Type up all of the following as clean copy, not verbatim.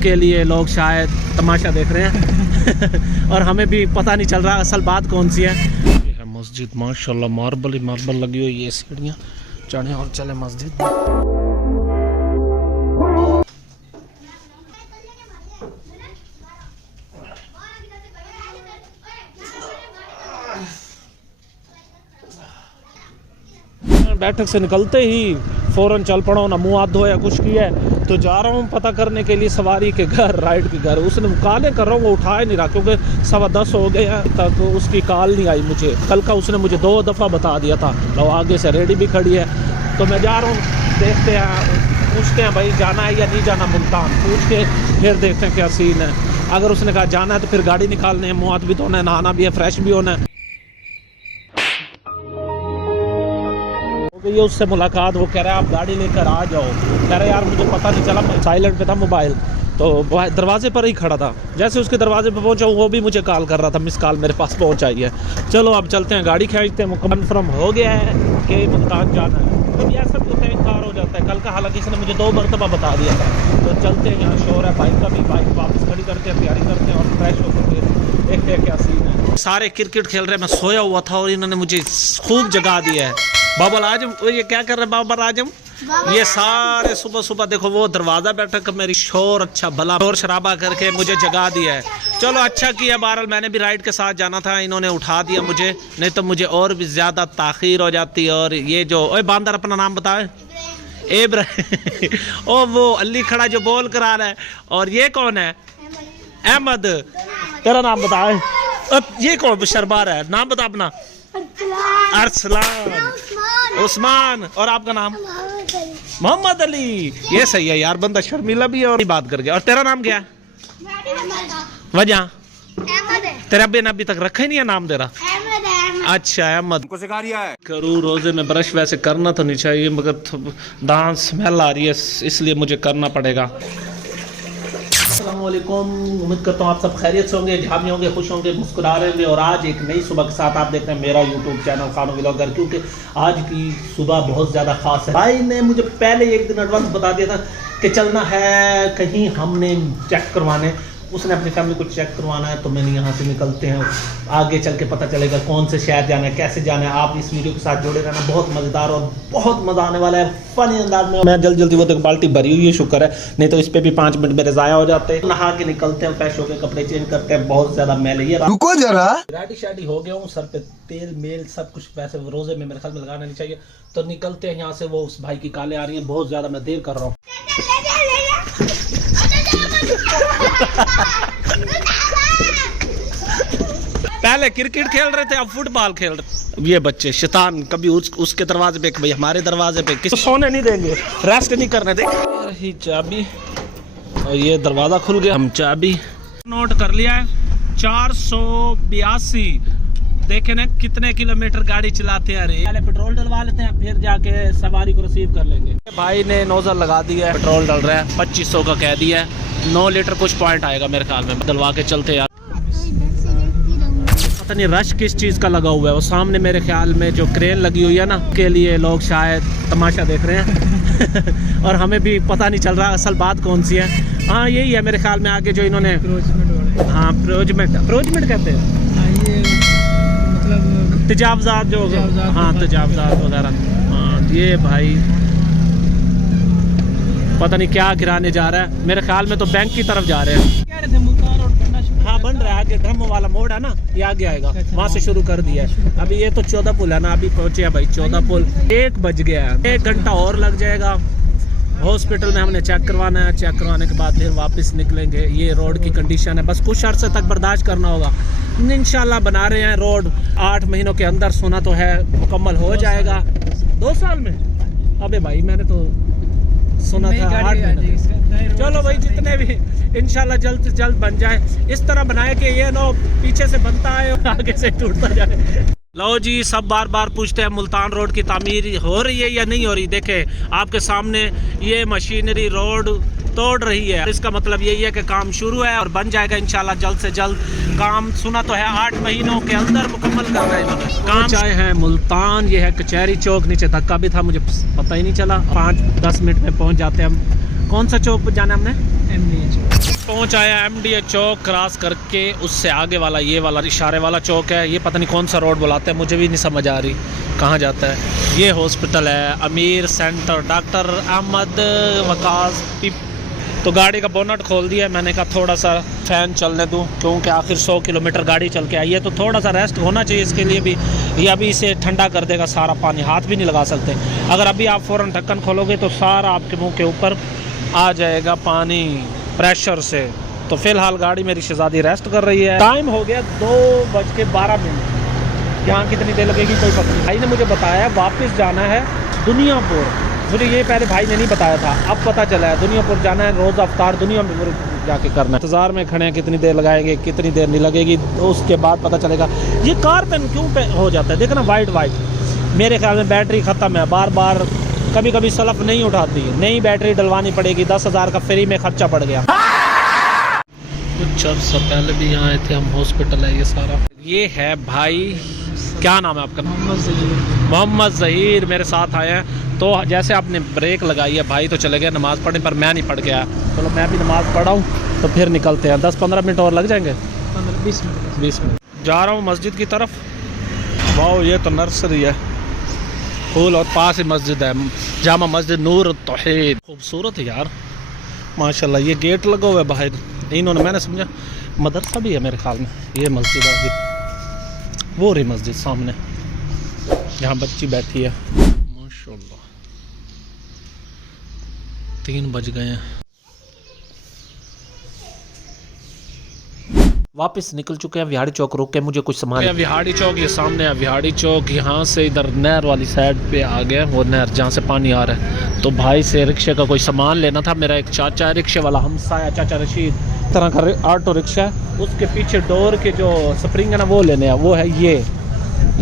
के लिए लोग शायद तमाशा देख रहे हैं और हमें भी पता नहीं चल रहा असल बात कौन सी है। ये है मस्जिद, माशाल्लाह मार्बल ही मार्बल लगी हुई है, सीढ़ियाँ चढ़े और चले मस्जिद में। बैठक से निकलते ही फ़ौरन चल पड़ा ना, मुँह हाथ धोया कुछ किया है तो जा रहा हूँ पता करने के लिए सवारी के घर, राइड के घर। उसने कॉलें कर रहा हूँ वो उठा ही नहीं रहा क्योंकि 10:15 हो गए हैं तक उसकी कॉल नहीं आई मुझे। कल का उसने मुझे 2 दफ़ा बता दिया था। तो आगे से रेडी भी खड़ी है तो मैं जा रहा हूँ, देखते हैं, पूछते हैं भाई जाना है या नहीं जाना मुल्तान, पूछ के फिर देखते हैं क्या सीन है। अगर उसने कहा जाना है तो फिर गाड़ी निकालने है, मुँह हाथ भी धोना है, नहाना भी है, फ्रेश भी होना है। ये उससे मुलाकात, वो कह रहा है आप गाड़ी लेकर आ जाओ। कह रहा है यार मुझे पता नहीं चला, साइलेंट पे था मोबाइल, तो दरवाजे पर ही खड़ा था। जैसे उसके दरवाजे पर पहुंचा वो भी मुझे कॉल कर रहा था, मिस कॉल मेरे पास पहुंचाई है। चलो अब चलते हैं, गाड़ी खींचते हैं। कन्फर्म हो गया है कि मुल्तान जाना है। कभी ऐसा भी होता है, इनकार हो जाता है। कल का हालांकि इसने मुझे 2 मरतबा बता दिया था। तो चलते हैं, यहाँ शोर है बाइक का भी, बाइक वापस खड़ी करते हैं, तैयारी करते हैं और फ्रेश होकर फिर देखते हैं क्या सीन है। सारे क्रिकेट खेल रहे हैं, मैं सोया हुआ था और इन्होंने मुझे खूब जगा दिया है। बाबर आजम, ये क्या कर रहे हैं बाबर आजम? ये सारे सुबह सुबह देखो वो दरवाजा बैठक मेरी शोर अच्छा भला शोर शराबा करके मुझे जगा दिया है। चलो अच्छा किया, बहरहाल मैंने भी राइड के साथ जाना था, इन्होंने उठा दिया मुझे, नहीं तो मुझे और भी ज्यादा ताखीर हो जाती। और ये जो ओए बांदर अपना नाम बताए, इब्राहिम ओ वो अली खड़ा जो बॉल करा रहा है। और ये कौन है? अहमद। तेरा नाम बताए। अब ये कौन शरबार है? नाम बता अपना। अरसलान, उस्मान। और आपका नाम? मोहम्मद अली। ये सही है यार, बंदा शर्मिला भी है और बात कर गया। और तेरा नाम क्या है? वजह तेरा अभी तक रखा ही नहीं है नाम तेरा? अच्छा अहमद को सिखा दिया है। करूँ रोजे में ब्रश, वैसे करना तो नहीं चाहिए मगर दांत स्मेल आ रही है इसलिए मुझे करना पड़ेगा। अस्सलामुअलैकुम, उम्मीद करता हूँ आप सब खैरियत से होंगे, जहाँ भी होंगे खुश होंगे, मुस्कुरा रहे होंगे। और आज एक नई सुबह के साथ आप देख रहे हैं मेरा यूट्यूब चैनल खानू व्लॉगर, क्योंकि आज की सुबह बहुत ज़्यादा ख़ास है। भाई ने मुझे पहले 1 दिन एडवांस बता दिया था कि चलना है कहीं, हमने चेक करवाने, उसने अपनी फैमिली को चेक करवाना है। तो मैंने यहाँ से निकलते हैं, आगे चल के पता चलेगा कौन से शहर जाना है, कैसे जाना है। आप इस वीडियो के साथ जुड़े रहना, बहुत मज़ेदार और बहुत मज़ा आने वाला है, फनी अंदाज में। मैं जल्दी वो तक बाल्टी भरी हुई है, शुक्र है, नहीं तो इस पर भी 5 मिनट मेरे ज़ाया हो जाते हैं। नहा के निकलते हैं, फ्रेश होकर कपड़े चेंज करते हैं, बहुत ज़्यादा मैल है। रुको जरा, रेडी शादी हो गया हूँ, सर पे तेल मेल सब कुछ वैसे रोज़े में मेरे ख्याल में लगाना नहीं चाहिए। तो निकलते हैं यहाँ से, वो उस भाई की कालें आ रही हैं, बहुत ज़्यादा मैं देर कर रहा हूँ। पहले क्रिकेट खेल रहे थे, अब फुटबॉल खेल रहे। ये बच्चे शैतान, कभी उसके दरवाजे पे, कभी हमारे दरवाजे पे, किसी सोने नहीं देंगे, रेस्ट नहीं करने देंगे। रही चाबी और ये दरवाजा खुल गया। हम चाबी नोट कर लिया है, 482। देखे ना कितने किलोमीटर गाड़ी चलाते हैं। पहले पेट्रोल डलवा लेते हैं, फिर जाके सवारी को रिसीव कर लेंगे। भाई ने नोजल लगा दिया है, पेट्रोल डल रहा है, 2500 का कह दिया है। 9 लीटर कुछ पॉइंट आएगा मेरे ख्याल में, डलवा के चलते यार। पता नहीं रश किस चीज़ का लगा हुआ है। वो सामने मेरे ख्याल में जो क्रेन लगी हुई है ना, के लिए लोग शायद तमाशा देख रहे हैं और हमें भी पता नहीं चल रहा असल बात कौन सी है। हाँ यही है मेरे ख्याल में, आगे जो इन्होंने, हाँ प्रोजमेंट कहते हैं, मतलब तजावजात जो, हाँ तजावजात वगैरह। हाँ ये भाई पता नहीं क्या गिराने जा रहा है, मेरे ख्याल में तो बैंक की तरफ जा रहे हैं। हाँ बन रहा है, आगे ड्रम वाला मोड़ है ना, ये आगे आएगा, वहाँ से शुरू कर दिया है। अभी ये तो 14 पुल है ना, अभी पहुँचे हैं भाई 14 पुल। 1 बज गया है, 1 घंटा और लग जाएगा। हॉस्पिटल में हमने चेक करवाना है, चेक करवाने के बाद फिर वापस निकलेंगे। ये रोड की कंडीशन है, बस कुछ अर्से तक बर्दाश्त करना होगा। इंशाल्लाह बना रहे हैं रोड, 8 महीनों के अंदर सुना तो है मुकम्मल हो जाएगा। 2 साल में? अबे भाई मैंने तो सुना था 8 महीने। चलो भाई जितने भी इंशाल्लाह जल्द से जल्द बन जाए। इस तरह बनाए कि ये नो पीछे से बनता है और आगे से टूटता जाए। लो जी, सब बार बार पूछते हैं मुल्तान रोड की तामीर हो रही है या नहीं हो रही। देखे आपके सामने ये मशीनरी रोड तोड़ रही है, इसका मतलब यही है कि काम शुरू है और बन जाएगा इंशाल्लाह जल्द से जल्द। काम सुना तो है 8 महीनों के अंदर मुकम्मल कर रहे हैं काम। चाहे है मुल्तान, ये है कचहरी चौक, नीचे धक्का भी था मुझे पता ही नहीं चला। 5-10 मिनट में पहुंच जाते हैं हम। कौन सा चौक पर जाना है हमने? पहुंच आया MDA चौक क्रॉस करके, उससे आगे वाला ये वाला इशारे वाला चौक है। ये पता नहीं कौन सा रोड बुलाते हैं, मुझे भी नहीं समझ आ रही कहाँ जाता है। ये हॉस्पिटल है अमीर सेंटर, डॉक्टर अहमद वकास। तो गाड़ी का बोनट खोल दिया, मैंने कहा थोड़ा सा फ़ैन चलने दूँ, क्योंकि आखिर 100 किलोमीटर गाड़ी चल के आई है, तो थोड़ा सा रेस्ट होना चाहिए इसके लिए भी। ये अभी इसे ठंडा कर देगा सारा पानी, हाथ भी नहीं लगा सकते। अगर अभी आप फ़ौरन ढक्कन खोलोगे तो सारा आपके मुंह के ऊपर आ जाएगा पानी प्रेशर से। तो फ़िलहाल गाड़ी मेरी शहज़ादी रेस्ट कर रही है। टाइम हो गया 2:12। यहाँ कितनी देर लगेगी कोई पता नहीं। भाई ने मुझे बताया वापस जाना है दुनियापुर। मुझे ये पहले भाई ने नहीं बताया था, अब पता चला है दुनियापुर जाना है, रोज़ अफ्तार दुनियापुर जाके करना है। इंतज़ार में खड़े हैं, कितनी देर लगाएंगे कितनी देर नहीं लगेगी, उसके बाद पता चलेगा। ये कार पेन क्यों पे हो जाता है, देखो ना वाइट मेरे ख्याल में बैटरी ख़त्म है। बार बार कभी कभी सलफ नहीं उठाती है, नई बैटरी डलवानी पड़ेगी। 10,000 का फ्री में खर्चा पड़ गया। कुछ अर्सा पहले भी यहाँ आए थे हम। हॉस्पिटल है ये सारा। ये है भाई, क्या नाम है आपका? मोहम्मद ज़हीर मेरे साथ आए हैं। तो जैसे आपने ब्रेक लगाई है, भाई तो चले गए नमाज़ पढ़ने, पर मैं नहीं पढ़ गया। चलो मैं भी नमाज़ पढ़ाऊँ तो फिर निकलते हैं। 10-15 मिनट और लग जाएंगे, 15-20 मिनट। जा रहा हूँ मस्जिद की तरफ। वाह, ये तो नर्सरी है फूल, और पास ही मस्जिद है, जामा मस्जिद नूर तौहीद। खूबसूरत है यार माशाल्लाह। ये गेट लगा हुआ है बाहर, इन्होंने, मैंने समझा मदरसा भी है मेरे ख्याल में। ये मस्जिद है, वो रही मस्जिद सामने, यहाँ बच्ची बैठी है माशाल्लाह। 3 बज गए हैं। वापस निकल चुके हैं। विहाड़ी चौक रुक के मुझे कुछ सामान, विहाड़ी चौक ये सामने है। विहाड़ी चौक यहाँ से इधर नहर वाली साइड पे आ गए, वो नहर जहाँ से पानी आ रहा है। तो भाई से रिक्शे का कोई सामान लेना था। मेरा एक चाचा है रिक्शे वाला, हमसाया चाचा रशीद तरह का ऑटो रिक्शा है। उसके पीछे डोर के जो स्प्रिंग है ना, वो लेने हैं। वो है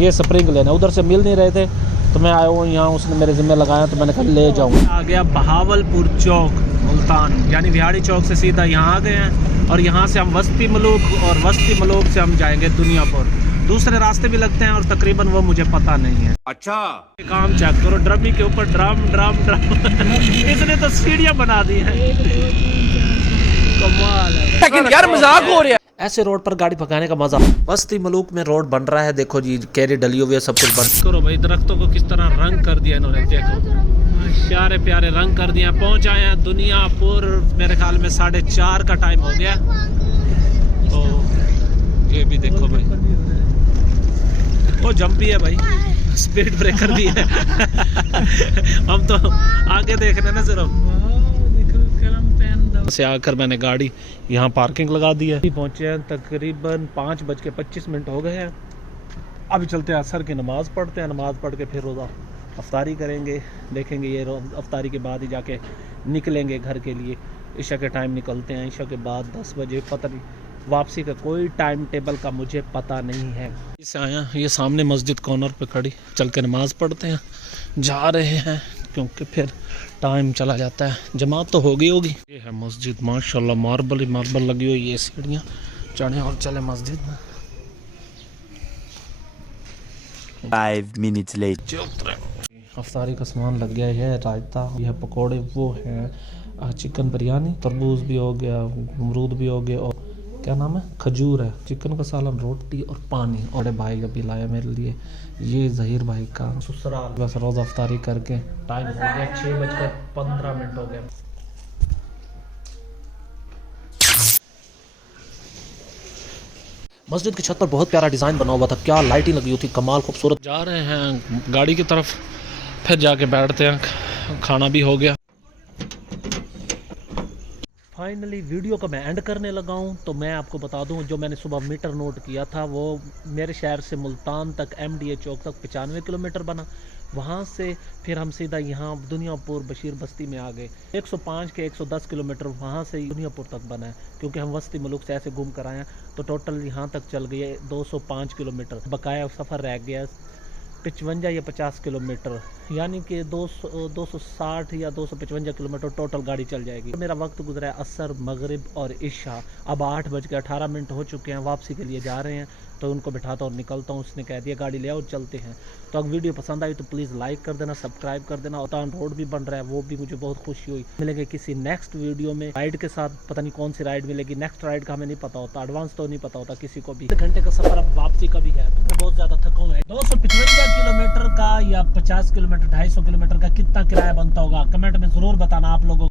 ये स्प्रिंग लेना। उधर से मिल नहीं रहे थे तो मैं आया हूँ यहाँ, उसने मेरे ज़िम्मे लगाया तो मैंने कहा ले जाऊँ। आ गया बहावलपुर चौक मुल्तान, यानी विहाड़ी चौक से सीधा यहाँ आ गए हैं। और यहाँ से हम वस्ती मलूक, और वस्ती मलूक से हम जाएंगे दुनियापुर। दूसरे रास्ते भी लगते हैं और तकरीबन वो मुझे पता नहीं है। अच्छा काम चेक करो, ड्रमी के ऊपर ड्रम ड्रम ड्रम इसने तो सीढ़ियाँ बना दी हैं, कमाल है। लेकिन यार मजाक हो रहा है। ऐसे रोड पर गाड़ी भगाने का मजा। वस्ती मलूक में रोड बन रहा है, देखो जी, कैरी डली हुई है, सब कुछ बंद करो भाई। दरख्तों को किस तरह रंग कर दिया इन्होंने, देखो प्यारे प्यारे रंग कर दिया। पहुंच आए हैं दुनियापुर, मेरे ख्याल में 4:30 का टाइम हो गया। तो ये भी देखो भाई, वो जंप भी है भाई, स्पीड ब्रेकर भी है। हम तो आगे देख रहे हैं ना सिर्फ। से आकर मैंने गाड़ी यहाँ पार्किंग लगा दी है। पहुंचे हैं तकरीबन 5:25 हो गए हैं। अभी चलते हैं, असर की नमाज़ पढ़ते हैं। नमाज़ पढ़ के फिर रोज़ा अफ्तारी करेंगे, देखेंगे। ये अफ्तारी के बाद ही जाके निकलेंगे घर के लिए। इशा के टाइम निकलते हैं, इशा के बाद 10 बजे, पता नहीं वापसी का कोई टाइम टेबल का मुझे पता नहीं है। इससे आया, ये सामने मस्जिद कॉर्नर पे खड़ी, चल के नमाज़ पढ़ते हैं। जा रहे हैं क्योंकि फिर टाइम चला जाता है। जमात तो हो गई होगी। ये है मस्जिद माशाल्लाह, मार्बल ही मार्बल लगी हुई। ये सीढ़ियाँ चढ़े और चले मस्जिद में। 5 minutes later। अफ्तारी का सामान लग गया है, रायता, यह पकोड़े, वो है चिकन बिरयानी, तरबूज भी हो गया, अमरूद भी हो गया, और क्या नाम है, खजूर है, चिकन का सालन, रोटी और पानी। और भाई अभी लाया मेरे लिए ये ज़हीर भाई का ससुराल। बस रोज़ा अफ्तारी करके टाइम हो गया 6:15 हो गया। मस्जिद की छत पर बहुत प्यारा डिज़ाइन बना हुआ था, क्या लाइटिंग लगी हुई थी, कमाल खूबसूरत। जा रहे हैं गाड़ी की तरफ, फिर जाके बैठते हैं। खाना भी हो गया। फाइनली वीडियो का मैं एंड करने लगा हूँ। तो मैं आपको बता दूँ, जो मैंने सुबह मीटर नोट किया था, वो मेरे शहर से मुल्तान तक MDA चौक तक 95 किलोमीटर बना। वहाँ से फिर हम सीधा यहाँ दुनियापुर बशीर बस्ती में आ गए। 105 के 110 किलोमीटर वहाँ से दुनियापुर तक बना है, क्योंकि हम वस्ती मुल्क से ऐसे घूम कर आए हैं। तो टोटल यहाँ तक चल गए 205 किलोमीटर। बकाया सफ़र रह गया 255 या 50 किलोमीटर, यानी कि 260 या 255 किलोमीटर टोटल गाड़ी चल जाएगी। मेरा वक्त गुजरा है असर, मगरिब और इशा। अब 8:18 हो चुके हैं, वापसी के लिए जा रहे हैं, तो उनको बिठाता और निकलता हूँ। उसने कह दिया गाड़ी ले आओ चलते हैं। तो अगर वीडियो पसंद आई तो प्लीज़ लाइक कर देना, सब्सक्राइब कर देना। उतान रोड भी बन रहा है, वो भी मुझे बहुत खुशी हुई। मिलेंगे किसी नेक्स्ट वीडियो में राइड के साथ। पता नहीं कौन सी राइड मिलेगी, नेक्स्ट राइड का हमें नहीं पता होता, एडवांस तो नहीं पता होता किसी को भी। 1 घंटे का सफर अब वापसी का भी है, तो मैं बहुत ज़्यादा थका हुआ है। 255 किलोमीटर का या 50 किलोमीटर 250 किलोमीटर का कितना किराया बनता होगा, कमेंट में ज़रूर बताना आप लोगों को।